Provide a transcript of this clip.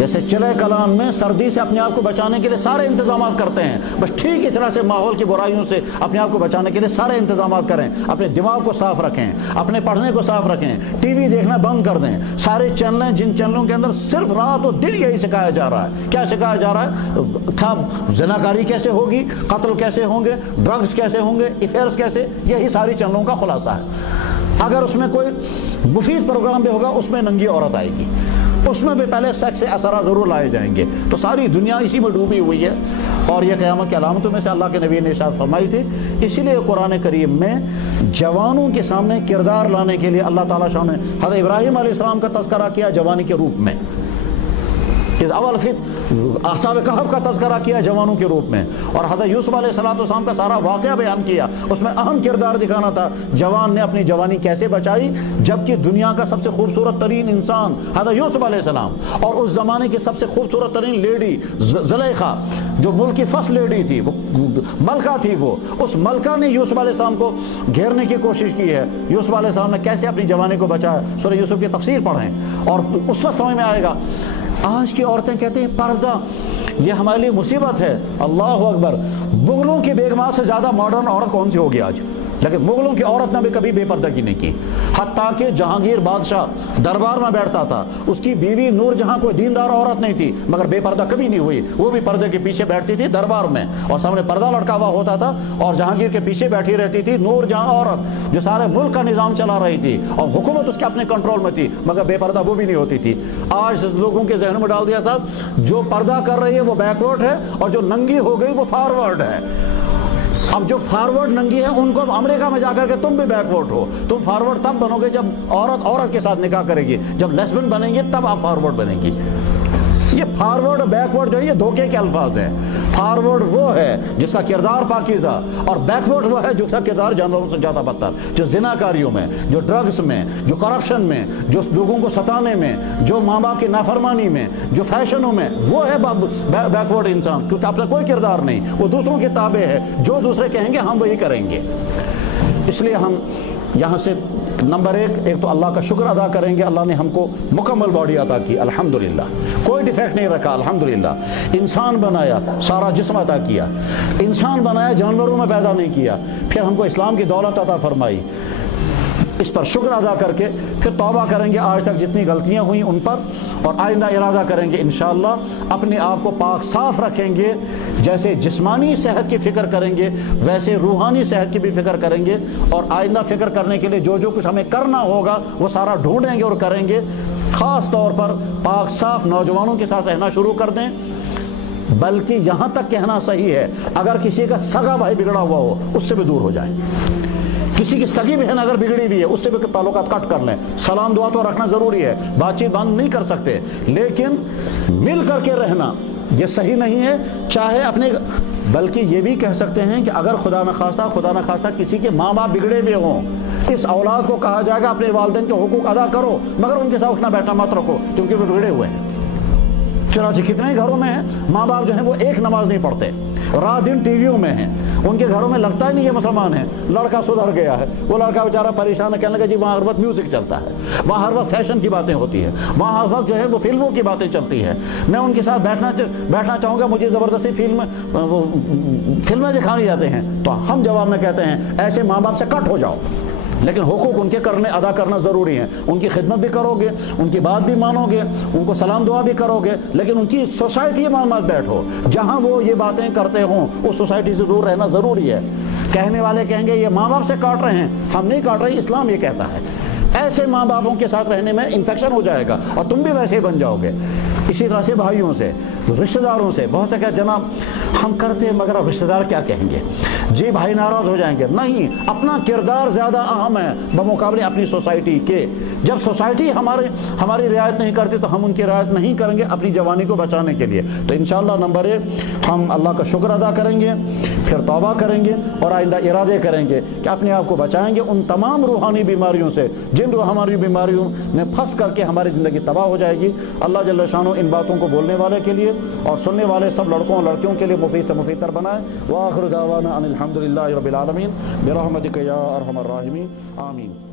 جیسے چلے کلان میں سردی سے اپنے آپ کو بچانے کے لیے سارے انتظامات کرتے ہیں، بس ٹھیک اس طرح سے ماحول کی برائیوں سے اپنے آپ کو بچانے کے لیے سارے انتظامات کریں، اپنے دماغ کو صاف رکھیں، اپنے پڑھنے کو صاف رکھیں، ٹی وی دیکھنا بند کر دیں، سارے چینلیں جن چینلوں کے اندر صرف رات و دن یہی سکھایا جا رہا ہے، کیا سکھایا جا رہا ہے؟ تھا زناکاری کیسے ہوگی، قتل کیسے ہوں گے، ڈرگز کیسے ہوں گے، افیئرس کیسے، یہی ساری چینلوں کا خلاصہ ہے۔ اگر اس میں کوئی مفید پروگرام بھی ہوگا اس میں ننگی عورت آئے گی، اس میں بھی پہلے سیکس اثرات ضرور لائے جائیں گے، تو ساری دنیا اسی میں ڈوبی ہوئی ہے، اور یہ قیامت کی علامتوں میں سے اللہ کے نبی نے ارشاد فرمائی تھی۔ اسی لیے قرآن کریم میں جوانوں کے سامنے کردار لانے کے لیے اللہ تعالیٰ نے حضرت ابراہیم علیہ السلام کا تذکرہ کیا جوانی کے روپ میں، اس اول اصحاب کہف کا تذکرہ کیا جوانوں کے روپ میں، اور حضرت یوسف علیہ السلام کا سارا واقعہ بیان کیا، اس میں اہم کردار دکھانا تھا جوان نے اپنی جوانی کیسے بچائی، جبکہ دنیا کا سب سے خوبصورت ترین انسان حضرت یوسف علیہ السلام، اور اس زمانے کی سب سے خوبصورت ترین لیڈی زلیخا جو ملک کی فرسٹ لیڈی تھی، وہ ملکہ تھی، وہ اس ملکہ نے یوسف علیہ السلام کو گھیرنے کی کوشش کی ہے۔ یوسف علیہ السلام نے کیسے اپنی جوانی کو بچایا، سورہ یوسف کی تفسیر پڑھیں اور اس وقت سمجھ میں آئے گا۔ آج کی عورتیں کہتے ہیں پردہ یہ ہمارے لیے مصیبت ہے، اللہ اکبر، مغلوں کی بیگمات سے زیادہ ماڈرن عورت کون سی ہوگی آج؟ لیکن مغلوں کی عورت نے بھی کبھی بے پردگی نہیں کی، حتیٰ کہ جہانگیر بادشاہ دربار میں بیٹھتا تھا، اس کی بیوی نور جہاں کوئی دیندار عورت نہیں تھی مگر بے پردہ کبھی نہیں ہوئی، وہ بھی پردے کے پیچھے بیٹھتی تھی دربار میں، اور سامنے پردہ لٹکا ہوا ہوتا تھا، اور جہانگیر کے پیچھے بیٹھی رہتی تھی نور جہاں عورت جو سارے ملک کا نظام چلا رہی تھی، اور حکومت اس کے اپنے کنٹرول میں تھی مگر بے پردہ وہ بھی نہیں ہوتی تھی۔ آج لوگوں کے ذہن میں ڈال دیا تھا جو پردہ کر رہی ہے وہ بیکورڈ ہے، اور جو ننگی ہو گئی وہ فارورڈ ہے۔ اب جو فارورڈ ننگی ہے ان کو امریکہ میں جا کر کے تم بھی بیکورڈ ہو، تم فارورڈ تب بنو گے جب عورت عورت کے ساتھ نکاح کرے گی، جب لیسبن بنیں گے تب آپ فارورڈ بنیں گی۔ یہ فارورڈ اور بیکورڈ جو ہے یہ دھوکے کے الفاظ ہیں۔ فارورڈ وہ ہے جس کا کردار پاکیزہ، اور بیکورڈ وہ ہے جس کا کردار جانوروں سے زیادہ بدتر، جو زناکاریوں میں، جو ڈرگز میں، جو کرپشن میں، جو لوگوں کو ستانے میں، جو ماں باپ کی نافرمانی میں، جو فیشنوں میں، وہ ہے بیکورڈ انسان، کیونکہ اپنا کوئی کردار نہیں، وہ دوسروں کے تابع ہے، جو دوسرے کہیں گے ہم وہی کریں گے۔ اس لیے ہم یہاں سے نمبر ایک تو اللہ کا شکر ادا کریں گے، اللہ نے ہم کو مکمل باڈی عطا کی الحمدللہ، کوئی ڈیفیکٹ نہیں رکھا الحمدللہ، انسان بنایا، سارا جسم عطا کیا، انسان بنایا، جانوروں میں پیدا نہیں کیا، پھر ہم کو اسلام کی دولت عطا فرمائی، اس پر شکر ادا کر کے پھر توبہ کریں گے آج تک جتنی غلطیاں ہوئیں ان پر، اور آئندہ ارادہ کریں گے انشاءاللہ اپنے آپ کو پاک صاف رکھیں گے، جیسے جسمانی صحت کی فکر کریں گے ویسے روحانی صحت کی بھی فکر کریں گے، اور آئندہ فکر کرنے کے لیے جو کچھ ہمیں کرنا ہوگا وہ سارا ڈھونڈیں گے اور کریں گے۔ خاص طور پر پاک صاف نوجوانوں کے ساتھ رہنا شروع کر دیں، بلکہ یہاں تک کہنا صحیح ہے اگر کسی کا سگا بھائی بگڑا ہوا ہو اس سے بھی دور ہو جائیں، کسی کی سگی بہن اگر بگڑی ہوئی ہے اس سے بھی تعلقات کٹ کر لیں، سلام دعا تو رکھنا ضروری ہے، بات چیت بند نہیں کر سکتے، لیکن مل کر کے رہنا یہ صحیح نہیں ہے، چاہے اپنے، بلکہ یہ بھی کہہ سکتے ہیں کہ اگر خدا نخواستہ کسی کے ماں باپ بگڑے ہوئے ہوں، اس اولاد کو کہا جائے گا اپنے والدین کے حقوق ادا کرو مگر ان کے ساتھ اٹھنا بیٹھنا مت رکھو کیونکہ وہ بگڑے ہوئے ہیں۔ چنانچہ کتنے گھروں میں ہیں ماں باپ جو ہیں وہ ایک نماز نہیں پڑھتے، رات دن ٹی ویوں میں ہیں، ان کے گھروں میں لگتا ہی نہیں یہ مسلمان ہیں، لڑکا سدھر گیا ہے، وہ لڑکا بیچارہ پریشان ہے، کہنے لگا جی وہاں ہر وقت میوزک چلتا ہے، وہاں ہر وقت فیشن کی باتیں ہوتی ہیں، وہاں ہر وقت جو ہے وہ فلموں کی باتیں چلتی ہیں، میں ان کے ساتھ بیٹھنا چاہوں گا، مجھے زبردستی فلمیں دکھائی جاتے ہیں، تو ہم جواب میں کہتے ہیں ایسے ماں باپ سے کٹ ہو جاؤ، لیکن حقوق ان کے ادا کرنا ضروری ہے، ان کی خدمت بھی کرو گے، ان کی بات بھی مانو گے، ان کو سلام دعا بھی کرو گے، لیکن ان کی سوسائٹی میں مت بیٹھو، جہاں وہ یہ باتیں کرتے ہوں اس سوسائٹی سے دور رہنا ضروری ہے۔ کہنے والے کہیں گے یہ ماں باپ سے کاٹ رہے ہیں، ہم نہیں کاٹ رہے، اسلام یہ کہتا ہے ایسے ماں باپوں کے ساتھ رہنے میں انفیکشن ہو جائے گا اور تم بھی ویسے ہی بن جاؤ گے۔ اسی طرح سے بھائیوں سے، رشتہ داروں سے، بہت سے کہ جناب ہم کرتے ہیں مگر رشتہ دار کیا کہیں گے، جی بھائی ناراض ہو جائیں گے، نہیں، اپنا کردار زیادہ اہم ہے بمقابلے اپنی سوسائٹی کے۔ جب سوسائٹی ہماری رعایت نہیں کرتی تو ہم ان کی رعایت نہیں کریں گے اپنی جوانی کو بچانے کے لیے۔ تو انشاءاللہ نمبر 1 ہم اللہ کا شکر ادا کریں گے، پھر توبہ کریں گے اور آئندہ ارادے کریں گے کہ اپنے آپ کو بچائیں گے ان تمام روحانی بیماریوں سے جن ہماری بیماریوں میں پھنس کر کے ہماری زندگی تباہ ہو جائے گی۔ اللہ جل شانہ ان باتوں کو بولنے والے کے لیے اور سننے والے سب لڑکوں اور لڑکیوں کے لیے مفید سے مفید تر بنائے۔ وآخر دعوانا ان الحمدللہ رب العالمین برحمتک یا ارحم الراحمین، آمین۔